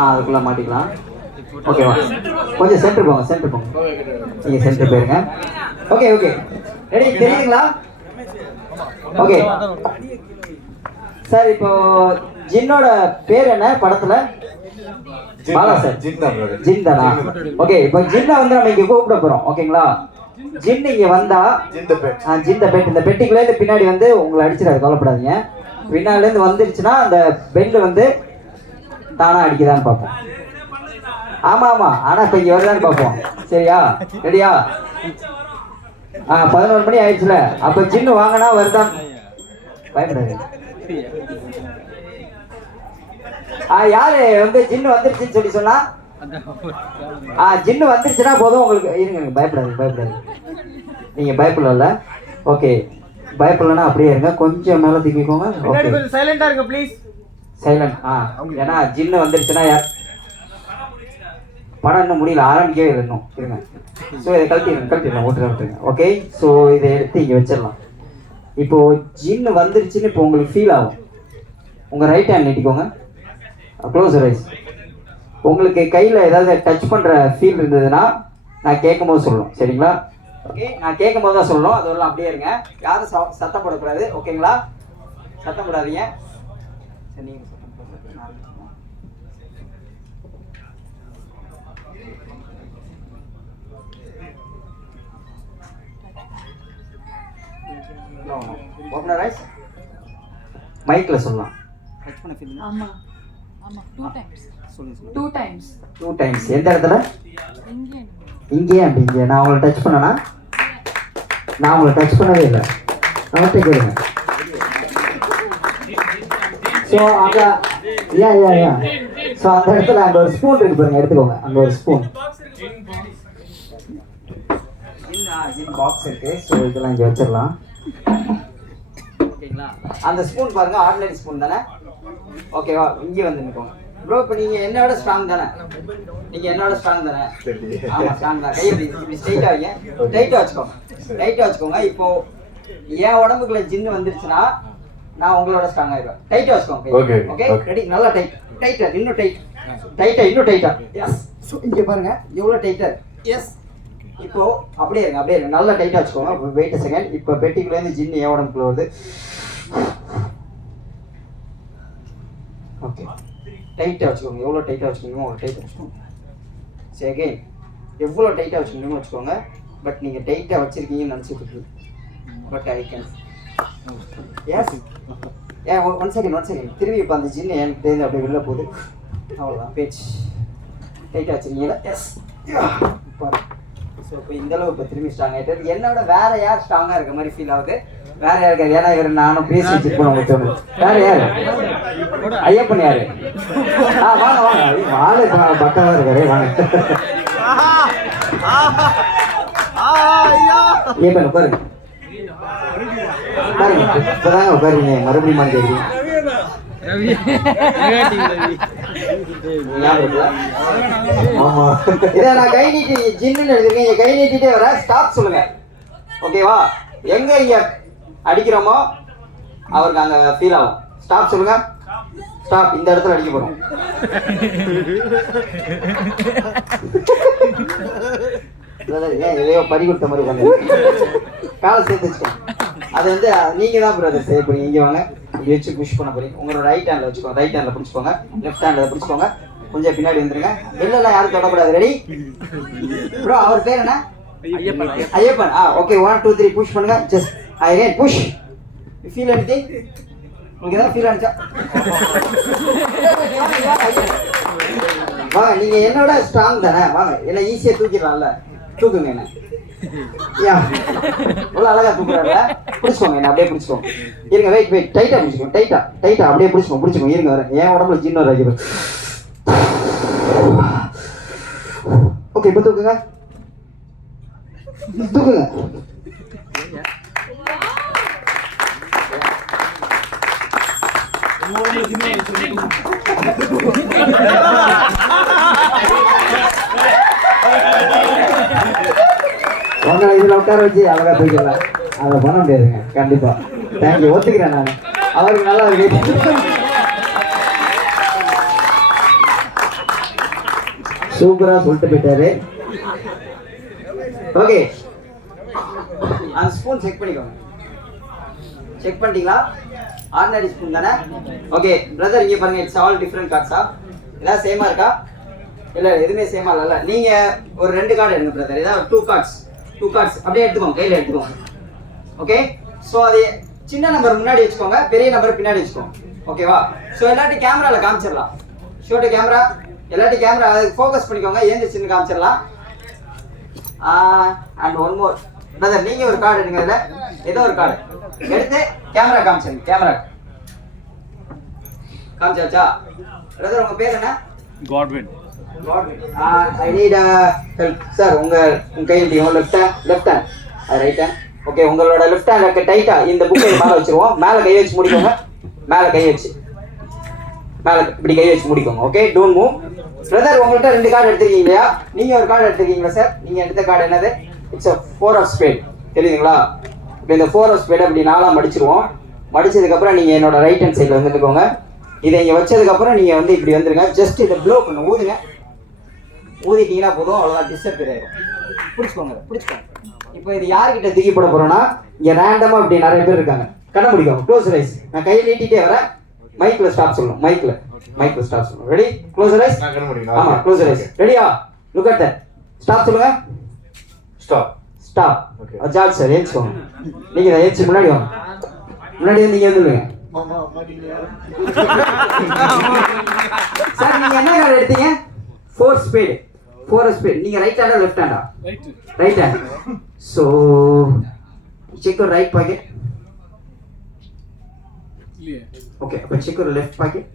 அதுக்குள்ள மாட்டிக்கலாம். ஓகேவா? கொஞ்சம் சென்டர் போங்க. நீங்க சென்டர் போயிருங்க. ஓகே ரெடி, தெரியுங்களா? ஓகே சார், இப்போ ஜின்னோட பேர் என்ன படத்துல? பாலா சார், ஜின் தானா? ஓகே, இப்போ ஜின்னை வந்து நம்ம இங்க கூப்பிட போறோம். ஓகேங்களா? ஜின் இங்க வந்தா ஜிந்த பெட், இந்த பெட்டிக்குள்ளே இருந்து பின்னாடி வந்து உங்களை அடிச்சிடாது, கவலைப்படாதீங்க. பின்னால இருந்து வந்துருச்சுன்னா அந்த பெட் வந்து தானா அடிக்குதான்னு பார்ப்போம். ஆமா, ஆனா இப்ப இங்க வருதான்னு பார்ப்போம். சரியா? ரெடியா? 11 மணி ஆயிடுச்சுல, அப்ப ஜின்னு வாங்கினா வருதான். பயப்படாது. யாரு வந்து ஜின்னு வந்துருச்சுன்னு சொல்லி சொன்னா? ஜின்னு வந்துருச்சுன்னா போதும் உங்களுக்கு. இருங்க, பயப்படாது. நீங்க பயப்படல. ஓகே, பயப்படலன்னா அப்படியே இருங்க. கொஞ்சம் மேல தூக்கிக்கோங்க. சைலண்டா இருங்க ப்ளீஸ். சைலண்ட். ஏன்னா ஜின்னு வந்துருச்சுன்னா படம் இன்னும் முடியல, ஆரம்பிக்கவே இல்லை இன்னும். இருங்க. ஸோ இதை கழட்டிடலாம் விட்டுருங்க. ஓகே, ஸோ இதை எடுத்து இங்கே வச்சிடலாம். இப்போ ஜின்னு வந்துருச்சுன்னு இப்போ உங்களுக்கு ஃபீல் ஆகும். உங்கள் ரைட் ஹேண்ட் நீட்டிக்கோங்க, க்ளோஸ் ரைஸ். உங்களுக்கு கையில் ஏதாவது டச் பண்ணுற ஃபீல் இருந்ததுன்னா நான் கேட்கும் போது சொல்லணும். சரிங்களா? ஓகே, நான் கேட்கும் போது தான் சொல்லணும். அதெல்லாம் அப்படியே இருங்க, யாரும் சத்தம் போடக்கூடாது. ஓகேங்களா? சத்தம் போடாதீங்க. சரி, நீங்கள் ஓபனர் ஐஸ் மைக்ல சொல்லலாம். டச் பண்ண ஃபீல். ஆமா 2 டைம்ஸ். எந்த இடத்துல? இங்கே அப்படி இங்கே. நான் உங்களை டச் பண்ணனா? நான் உங்களை டச் பண்ணவே இல்லை. அவர்கிட்ட கேளுங்க. ஸோ அங்கே யா ஸோ அந்த இடத்துல அங்கே ஒரு ஸ்பூன் இருக்கு பாருங்க, எடுத்துக்கோங்க. அங்கே ஒரு ஸ்பூன் பாக்ஸ் இருக்கு. ஸோ இதெல்லாம் இங்கே வச்சிடலாம். ஓகேங்களா? அந்த ஸ்பூன் பாருங்க, ஆர்டினரி ஸ்பூன் தானே? ஓகேவா? இங்கே வந்து நிற்கோங்க ப்ரோ. இப்போ நீங்கள் என்னோட ஸ்ட்ராங் தானே? ஆமாம், ஸ்ட்ராங் தான். கையை இப்படி ஸ்ட்ரைட்டாக வைங்க, டைட்டாக வச்சுக்கோங்க. இப்போ என் உடம்புக்குள்ள ஜின்னு வந்துருச்சுன்னா நான் உங்களோட ஸ்ட்ராங் ஆயிடுவேன். டைட்டாக வச்சுக்கோங்க. Okay, ready? நல்லா டைட்டா, இன்னும் டைட்டா. எஸ். ஸோ இங்கே பாருங்க எவ்வளோ டைட்டா. எஸ். இப்போ அப்படியே இருங்க. நல்லா டைட்டாக வச்சுக்கோங்க. Wait second. இப்போ பெட்டிக்குள்ளேருந்து ஜின்னு என் உடம்புக்குள்ள வருது. ஓகே, டைட்டாக வச்சுக்கோங்க. எவ்வளோ டைட்டாக வச்சுக்கோங்க, அவ்வளோ டைட்டாக வச்சுக்கோங்க. சரி, அகைன் எவ்வளோ டைட்டாக வச்சுக்கணுமோ வச்சுக்கோங்க. பட் நீங்கள் டைட்டாக வச்சுருக்கீங்கன்னு நினச்சிட்டு இருக்கு. But I can. Yes. One second. திரும்பி இப்போ அந்த ஜின்னு எனக்கு தெரிஞ்சு அப்படியே வெளில போகுது. அவ்வளோதான், பேச்சு. டைட்டாக வச்சுருக்கீங்களா? எஸ். ஸோ இப்போ இந்தளவு இப்போ திரும்பி ஸ்ட்ராங் ஆகிட்டு என்னோட வேற யார் ஸ்ட்ராங்காக இருக்க மாதிரி ஃபீல் ஆகுது? வேற யாருக்கு? ஏன்னா இவர் நானும் பேசி வச்சுட்டு போன உங்களுக்கு தோணுது. வேற யாரு? ஐயப்பன் யாரு? வாங்க ஆளு பக்கமா இருக்காரு. வாங்க ஐயப்பன் உட்காருங்க. இப்பதாங்க உட்காருங்க, மறுபடியும் மாதிரி கேட்குறீங்க. ஆமா, இதை நான் கை நீட்டி ஜின்னு எழுதிருக்கேன். கை நீட்டிட்டே வர ஸ்டாப் சொல்லுங்க. ஓகேவா? எங்க இங்க அடிக்கிறோமோ அவருக்கு அங்க ஃபீல் ஆகும். ஸ்டாப் சொல்லுங்க. ஸ்டாப். இந்த இடத்துல அடிக்க போறோம். எதையோ பறி கொடுத்த மாதிரி உட்காந்து காலை சேர்த்து வச்சுக்கோங்க. அது வந்து நீங்க தான் பிரதர் செய்ய போறீங்க. இங்க வாங்க, இப்படி வச்சு புஷ் பண்ண போறீங்க. உங்களோட ரைட் ஹேண்ட்ல வச்சுக்கோங்க. ரைட் ஹேண்ட்ல பிடிச்சிக்கோங்க, லெஃப்ட் ஹேண்ட்ல பிடிச்சிக்கோங்க. கொஞ்சம் பின்னாடி வந்துருங்க. வெளில யாரும் தொடக்கூடாது. Ready bro? அவர் பேர் என்ன? ஐயப்பன். ஓகே, 1 2 3 புஷ் பண்ணுங்க. Just again push. You feel anything? உங்களுக்கு ஏதாவது ஃபீல் ஆச்சா? வாங்க, நீங்க என்னோட ஸ்ட்ராங் தானே? வாங்க, என்ன ஈஸியா தூக்கிடலாம்ல. தூக்குங்க என்ன. இவ்வளோ அழகா தூக்குறாருல. பிடிச்சிக்கோங்க என்ன, அப்படியே பிடிச்சிக்கோங்க. இருங்க, வெயிட். டைட்டா பிடிச்சிக்கோங்க. டைட்டா அப்படியே பிடிச்சிக்கோங்க. இருங்க, வரேன். என் உடம்புல ஜின்னு வர வைக்கிறது. ஓகே, இப்போ தூக்குங்க. உங்களை இதில் உட்கார வச்சு அழகா தூக்கிடலாம். அதை பண்ண முடியாதுங்க கண்டிப்பா. தேங்க்யூ, ஒத்துக்கிறேன் நான். அவருக்கு நல்லா இருக்கு. சூப்பரா சொல்லிட்டு போயிட்டாரு. ஓகே, அந்த ஸ்பூன் செக் பண்ணிக்கோங்க. செக் பண்ணிட்டீங்களா? ஆர்டினரி ஸ்பூன் தானே? ஓகே பிரதர், இங்கே பாருங்க, இட்ஸ் ஆல் டிஃப்ரெண்ட் கார்ட்ஸா? எல்லாம் சேமா இருக்கா? இல்லை எதுவுமே சேமா இல்லைல்ல. நீங்கள் ஒரு 2 கார்டு எடுங்க பிரதர். ஏதாவது 2 கார்ட்ஸ் அப்படியே எடுத்துக்கோங்க, கையில் எடுத்துக்கோங்க. ஓகே, ஸோ அது சின்ன நம்பர் முன்னாடி வச்சுக்கோங்க, பெரிய நம்பர் பின்னாடி வச்சுக்கோங்க. ஓகேவா? ஸோ எல்லாத்தையும் கேமராவில் காமிச்சிடலாம். ஷோட்டு கேமரா, எல்லாத்தையும் கேமரா அதுக்கு ஃபோக்கஸ் பண்ணிக்கோங்க. ஏந்திரிச்சுன்னு காமிச்சிடலாம். அண்ட் ஒன் மோர் பிரதர், நீங்கள் ஒரு கார்டு எடுங்க. அதில் ஏதோ ஒரு கார்டு எடுத்து கேமரா காமிச்சிருங்க. கேமரா காமிச்சாச்சா? பிரதர் உங்கள் பேர் என்ன? Godwin. I need help sir. உங்க கை left hand right hand. Okay, உங்களோட லெஃப்ட் ஹேண்ட் டைட்டா இந்த புக்கை மேலே வச்சிருவோம். மேலே கை வச்சு முடிக்கோங்க. மேலே கை வச்சு இப்படி கை வச்சு முடிக்கோங்க. Okay, don't move. பிரதர் உங்கள்கிட்ட 2 கார்டு எடுத்துருக்கீங்க இல்லையா? நீங்க ஒரு கார்டு எடுத்துருக்கீங்களா சார்? நீங்க எடுத்த கார்டு என்னது? It's 4 of spade. தெரியுதுங்களா? இப்போ இந்த 4 ஆஃப் ஸ்பேட் அப்படி 4ஆக மடிச்சிருவோம். மடிச்சதுக்கப்புறம் நீங்கள் என்னோட ரைட் ஹேண்ட் சைடில் வந்துட்டுக்கோங்க. இதை இங்கே வச்சதுக்கப்புறம் நீங்கள் வந்து இப்படி வந்துருங்க. ஜஸ்ட் இதை ப்ளோ பண்ண ஊதுங்க. ஊதிட்டீங்கன்னா போதும், அவ்வளோதான். டிஸ்டர்ப் ஆயிடும். பிடிச்சிக்கோங்க. இப்போ இது யார்கிட்ட தூக்கி போட போகிறோன்னா, இங்கே ரேண்டமாக இப்படி நிறைய பேர் இருக்காங்க. கண்ண முடிக்கும். Close rice. நான் கையை நீட்டிகிட்டே வரேன். மைக்கில் ஸ்டாப் சொல்லணும். மைக்கில் ஸ்டாப் சொல்லணும். ரெடி? Close eyes. ஆமாம், க்ளோஸ் ரைஸ். ரெடியா? Look at that. ஸ்டாப் சொல்லுங்க. ஸ்டாப். ஜார்ஜ் சார் ஏஞ்சிக்கோங்க. நீங்கள் தான் ஏஞ்சி முன்னாடி வாங்க. முன்னாடி வந்து நீங்கள் வந்துடுங்க சார். நீங்கள் என்ன கார்டு எடுத்தீங்க? 4 ஸ்பேடு. 4 ஸ்பேட். நீங்கள் ரைட் ஹேண்டா லெஃப்ட் ஹேண்டா? Right hand. So check your right pocket. Okay, அப்போ check your left pocket.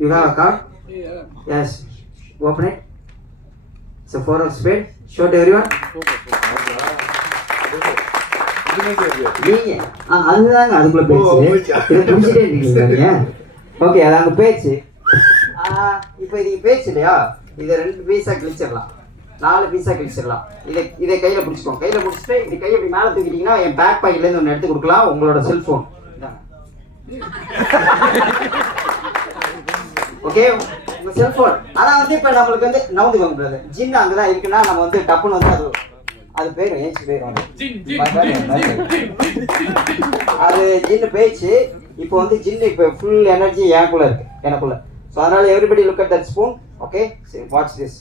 You have a card? Yes. Open it. So 4 of spade. Show to everyone. நீங்க அதுதாங்க அதுக்குள்ள பேச்சு. இதை புடிச்சிட்டே இருக்கீங்க. ஓகே, அது அங்கே பேச்சு. இப்போ இது பேச்சு இல்லையா? இதை 2 பீஸாக கிழிச்சிடலாம். 4 பீஸாக கிழிச்சிடலாம். இதை கையில் பிடிச்சிக்கோங்க. கையில் பிடிச்சிட்டு இப்படி கையை இப்படி மேலே தூக்கிட்டீங்கன்னா என் பேக் பாக்கெட்லேருந்து ஒன்று எடுத்து கொடுக்கலாம். உங்களோட செல்ஃபோன். ஓகே, உங்கள் செல்ஃபோன். ஆனால் வந்து இப்போ நம்மளுக்கு வந்து நவுந்துக்கோங்க பிரதர். ஜின் அங்கே தான் இருக்குன்னா நம்ம வந்து டப்புன்னு வந்து அது போயிடும். ஏஞ்சி போயிடும். அது ஜின்னு பேச்சு. இப்போ வந்து ஜின்னு இப்போ ஃபுல் எனர்ஜி எனக்குள்ள. ஸோ அதனால everybody look at that spoon. Okay, watch this.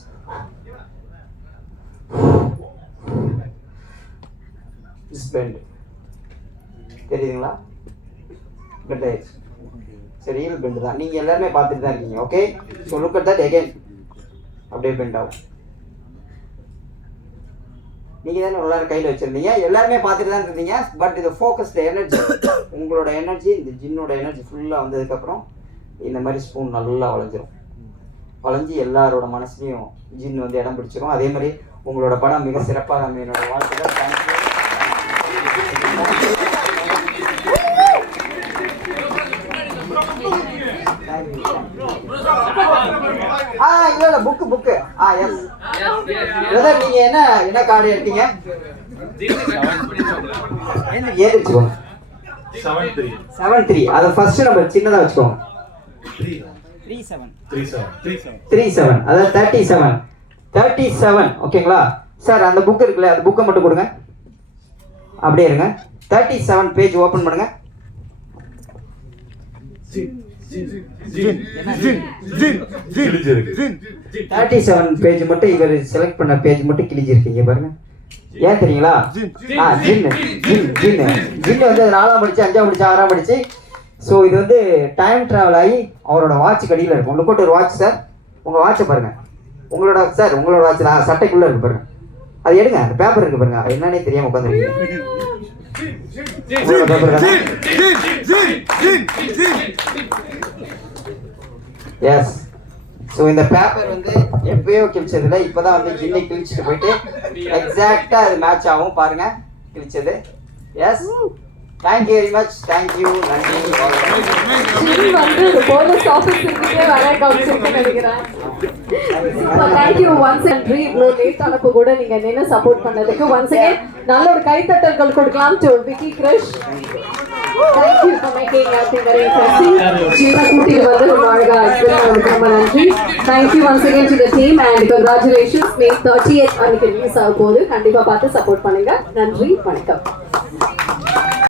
Bend தெரியுதுங்களா? பெண்ட் ஆயிடுச்சு. சரி, ரியல் பெண்ட் தான். நீங்கள் எல்லாருமே பார்த்துட்டு தான் இருக்கீங்க. Okay, so look at that again. அப்படியே பெண்ட் ஆகும். நீங்கள் தானே எல்லாரும் கையில் வச்சுருந்தீங்க. எல்லாருமே பார்த்துட்டு தான் இருந்தீங்க. பட் இது ஃபோக்கஸ்டு எனர்ஜி. உங்களோட எனர்ஜி, இந்த ஜின்னோட எனர்ஜி ஃபுல்லாக வந்ததுக்கப்புறம் இந்த மாதிரி ஸ்பூன் நல்லா வளைஞ்சி எல்லாரோட மனசுலையும் ஜின் வந்து இடம் பிடிச்சிரும். அதே மாதிரி உங்களோட படம் மிக சிறப்பாக நம்ம என்னோட வாழ்த்துக்கள். தேங்க்யூ. இல்ல புக்கு. எஸ் பிரதர், நீங்க என்ன கார்டு எடுத்தீங்க? ஏறிச்சுக்கோங்க. 7-3. அது ஃபர்ஸ்ட் நம்பர் சின்னதா வச்சுக்கோங்க. 37. அதாவது 37. ஓகேங்களா சார்? அந்த புக் இருக்குல்ல, அந்த புக்கை மட்டும் கொடுங்க. அப்படியே இருங்க. 37 பேஜ் ஓபன் பண்ணுங்க. 37 பேஜ் மட்டும் இவர் செலக்ட் பண்ண பேஜ் மட்டும் கிழிஞ்சிருக்கீங்க பாருங்க. ஏன் தெரியுங்களா? ஜின்னு வந்து 4ஆம் படிச்சு 5ஆம் படிச்சு 6ஆம் படிச்சு. ஸோ இது வந்து டைம் ட்ராவல் ஆகி அவரோட வாட்ச் கடியில் இருக்கும். லுக் ஒரு வாட்ச் சார். உங்கள் வாட்சை பாருங்க. உங்களோட வாட்ச் நான் சட்டைக்குள்ளே இருக்கு பாருங்க. அது எடுங்க. அந்த பேப்பர் இருக்கு பாருங்க. என்னன்னே தெரியாம உட்காந்துருக்கீங்க. எஸ். ஸோ இந்த பேப்பர் வந்து எப்பயோ கிழிச்சதுல இப்போதான் வந்து ஜின்னை கிழிச்சிட்டு போயிட்டு எக்ஸாக்டாக அது மேட்ச் ஆகும் பாருங்க. கிழிச்சது. Yes, thank you very much. Thank you, நன்றி. போலீஸ் ஆஃபீஸர்கிட்டே வர கவுன்சில் நினைக்கிறேன். Thank you once and three. இவ்வளோ லேட் ஆனப்போ கூட நீங்க நின்று சப்போர்ட் பண்ணதுக்கு ஒன்ஸ் அகேன் நல்ல ஒரு கைத்தட்டல்கள் கொடுக்கலாம் to Vicky Krish. Thank you for making everything very interesting. சின்ன கூட்டிட்டு வந்து ரொம்ப அழகா ரொம்ப நன்றி. நன்றி. Thank you once again to the team and congratulations. May 30th அன்னைக்கு ரிலீஸ் ஆக போகுது. கண்டிப்பா பார்த்து சப்போர்ட் பண்ணுங்க. நன்றி, வணக்கம்.